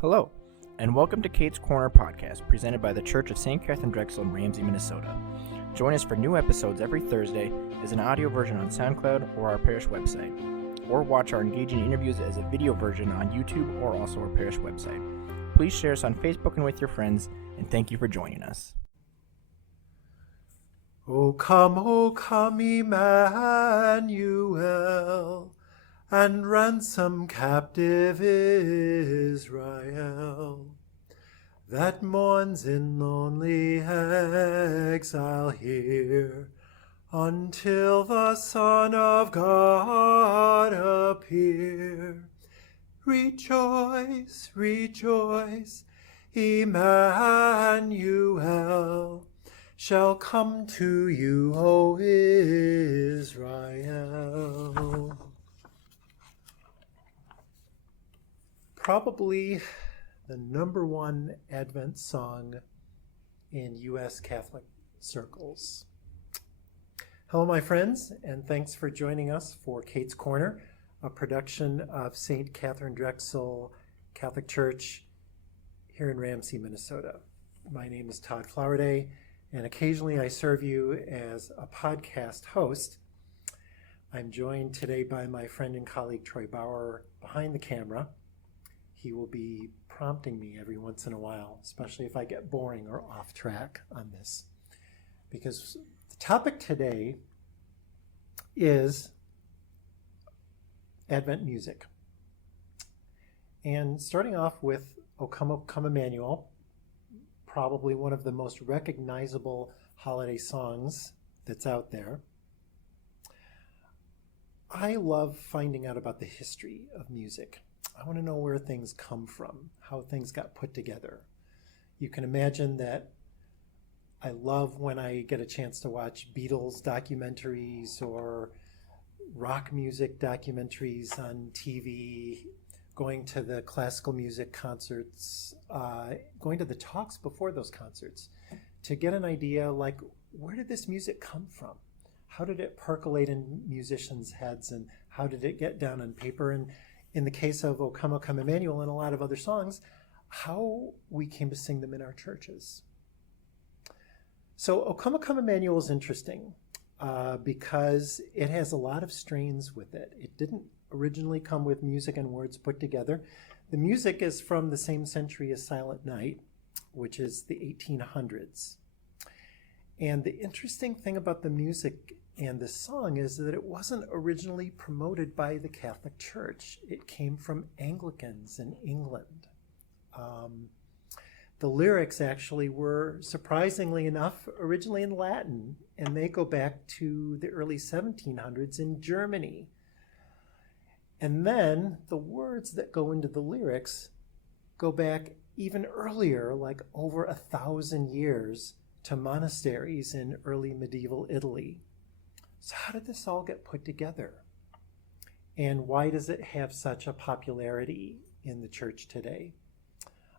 Hello, and welcome to Kate's Corner podcast, presented by the Church of St. Catherine Drexel in Ramsey, Minnesota. Join us for new episodes every Thursday as an audio version on SoundCloud or our parish website, or watch our engaging interviews as a video version on YouTube or also our parish website. Please share us on Facebook and with your friends, and thank you for joining us. O come, Emmanuel, and ransom captive Israel, that mourns in lonely exile here, until the Son of God appear. Rejoice, rejoice, Emmanuel shall come to you, O Israel. Probably the number one Advent song in U.S. Catholic circles. Hello, my friends, and thanks for joining us for Kate's Corner, a production of St. Catherine Drexel Catholic Church here in Ramsey, Minnesota. My name is Todd Flowerday, and occasionally I serve you as a podcast host. I'm joined today by my friend and colleague Troy Bauer behind the camera. He will be prompting me every once in a while, especially if I get boring or off track on this. Because the topic today is Advent music. And starting off with O Come, Emmanuel, probably one of the most recognizable holiday songs that's out there. I love finding out about the history of music. I want to know where things come from, how things got put together. You can imagine that I love when I get a chance to watch Beatles documentaries or rock music documentaries on TV, going to the classical music concerts, going to the talks before those concerts to get an idea, like, where did this music come from? How did it percolate in musicians' heads, and how did it get down on paper? And in the case of O Come, Emmanuel and a lot of other songs, how we came to sing them in our churches. So O Come, Emmanuel is interesting because it has a lot of strains with it. It didn't originally come with music and words put together. The music is from the same century as Silent Night, which is the 1800s. And the interesting thing about the music and the song is that it wasn't originally promoted by the Catholic Church. It came from Anglicans in England. The lyrics actually were, surprisingly enough, originally in Latin, and they go back to the early 1700s in Germany. And then the words that go into the lyrics go back even earlier, like over 1,000 years, to monasteries in early medieval Italy. So how did this all get put together? And why does it have such a popularity in the church today?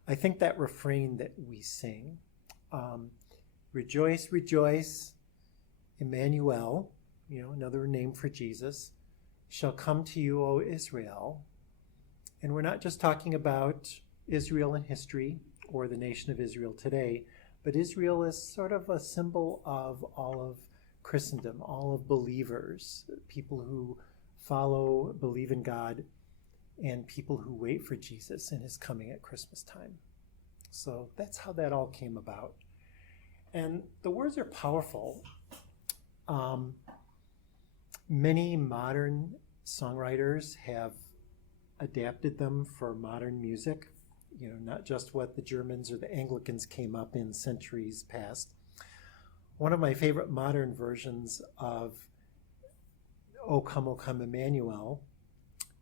I think that refrain that we sing, rejoice, rejoice, Emmanuel, another name for Jesus, shall come to you, O Israel. And we're not just talking about Israel in history or the nation of Israel today, but Israel is sort of a symbol of all of Christendom, all of believers, people who follow, believe in God, and people who wait for Jesus and his coming at Christmas time. So that's how that all came about. And the words are powerful. Many modern songwriters have adapted them for modern music, not just what the Germans or the Anglicans came up in centuries past. One of my favorite modern versions of O Come, Emmanuel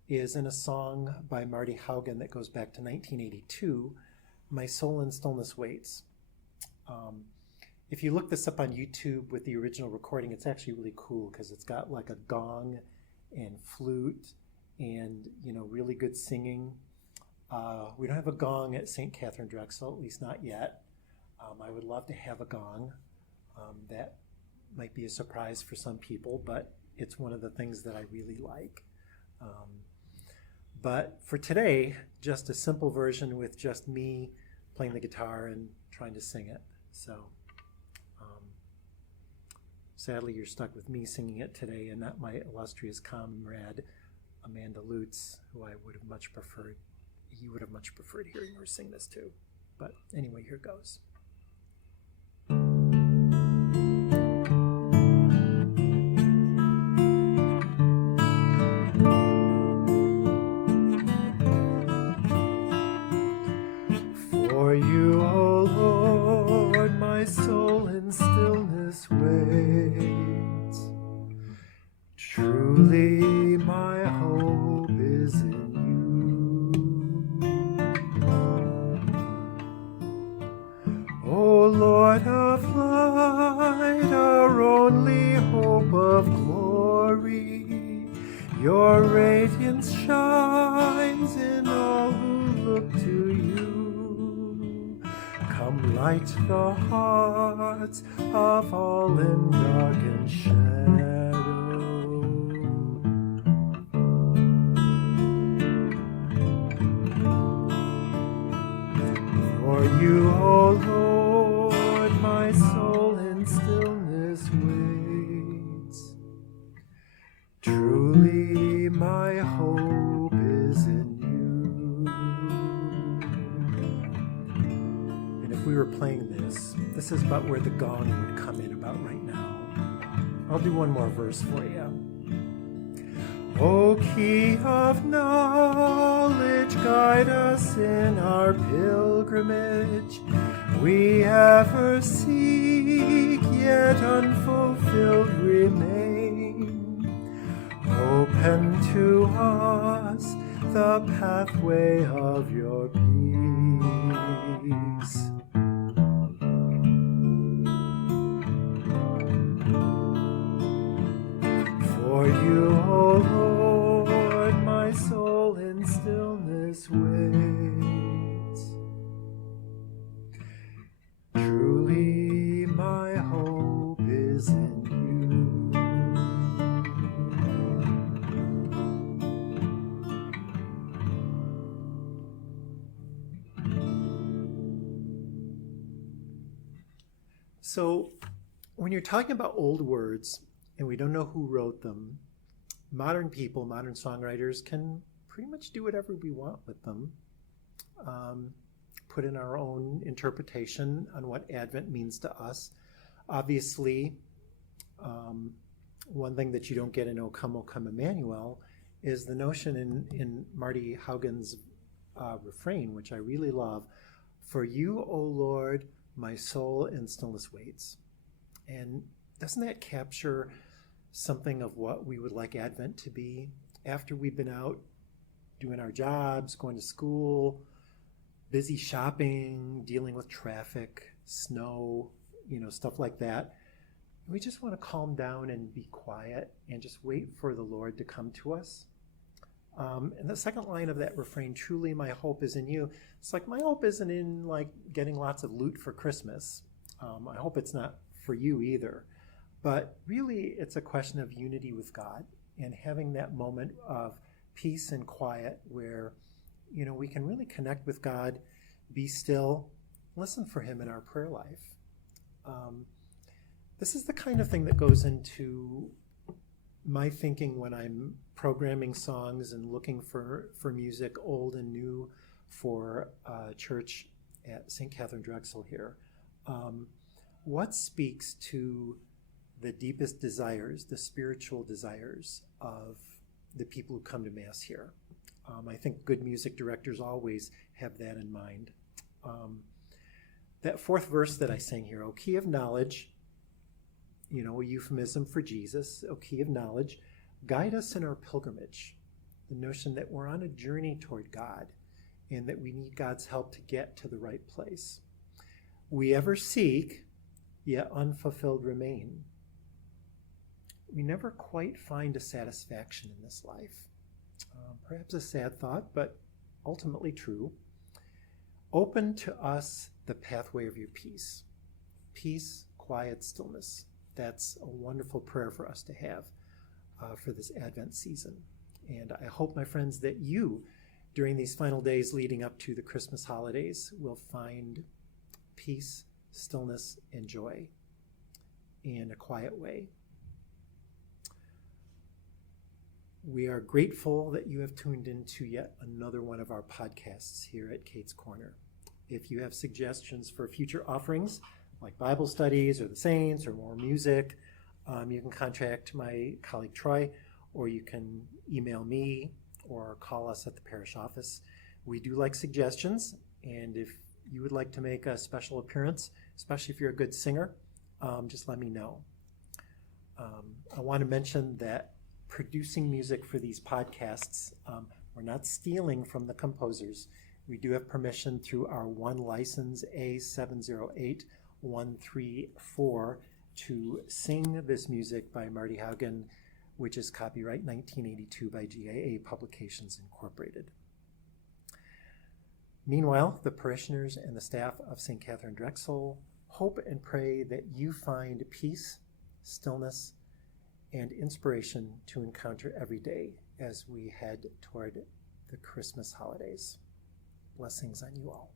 is in a song by Marty Haugen that goes back to 1982, My Soul in Stillness Waits. If you look this up on YouTube with the original recording, it's actually really cool because it's got like a gong and flute and, really good singing. We don't have a gong at St. Catherine Drexel, at least not yet. I would love to have a gong. That might be a surprise for some people, but it's one of the things that I really like. But for today, just a simple version with just me playing the guitar and trying to sing it. So sadly, you're stuck with me singing it today and not my illustrious comrade, Amanda Lutz, who I would have much preferred. You would have much preferred hearing her sing this too. But anyway, here goes. For you, O Lord, my soul in stillness waits. Truly my hope is in you. O Lord of light, our only hope of glory, your radiance shines in all who look to you. Come light the hearts of all in darkened shadow. For you, O Lord, my soul in stillness waits. Truly my hope is in you. And if we were playing this is about where the gong would come in about right now. I'll do one more verse for you. O key of knowledge, guide us in our pilgrimage. We ever seek, yet unfulfilled remain. Open to us the pathway of your peace. For you, O Lord, my soul in stillness waits. Truly my hope is in you. So, when you're talking about old words, and we don't know who wrote them, modern people, modern songwriters can pretty much do whatever we want with them. Put in our own interpretation on what Advent means to us. Obviously, one thing that you don't get in O Come, Emmanuel is the notion in Marty Haugen's refrain, which I really love, for you, O Lord, my soul in stillness waits. And doesn't that capture something of what we would like Advent to be? After we've been out doing our jobs, going to school, busy shopping, dealing with traffic, snow, stuff like that, we just want to calm down and be quiet and just wait for the Lord to come to us. And the second line of that refrain, truly my hope is in you. It's like my hope isn't in like getting lots of loot for Christmas. I hope it's not for you either. But really, it's a question of unity with God and having that moment of peace and quiet where, we can really connect with God, be still, listen for him in our prayer life. This is the kind of thing that goes into my thinking when I'm programming songs and looking for music, old and new, for church at St. Catherine Drexel here. What speaks to the deepest desires, the spiritual desires of the people who come to Mass here? I think good music directors always have that in mind. That fourth verse that I sang here, O key of knowledge, a euphemism for Jesus, O key of knowledge, guide us in our pilgrimage. The notion that we're on a journey toward God and that we need God's help to get to the right place. We ever seek, yet unfulfilled remain. We never quite find a satisfaction in this life. Perhaps a sad thought, but ultimately true. Open to us the pathway of your peace. Peace, quiet, stillness. That's a wonderful prayer for us to have for this Advent season. And I hope, my friends, that you during these final days leading up to the Christmas holidays, we'll find peace, stillness, and joy in a quiet way. We are grateful that you have tuned into yet another one of our podcasts here at Kate's Corner. If you have suggestions for future offerings, like Bible studies or the Saints or more music, you can contact my colleague Troy, or you can email me or call us at the parish office. We do like suggestions, and if you would like to make a special appearance, especially if you're a good singer, just let me know. I want to mention that producing music for these podcasts, we're not stealing from the composers. We do have permission through our one license A708134 to sing this music by Marty Haugen, which is copyright 1982 by GAA Publications Incorporated. Meanwhile, the parishioners and the staff of St. Catherine Drexel hope and pray that you find peace, stillness, and inspiration to encounter every day as we head toward the Christmas holidays. Blessings on you all.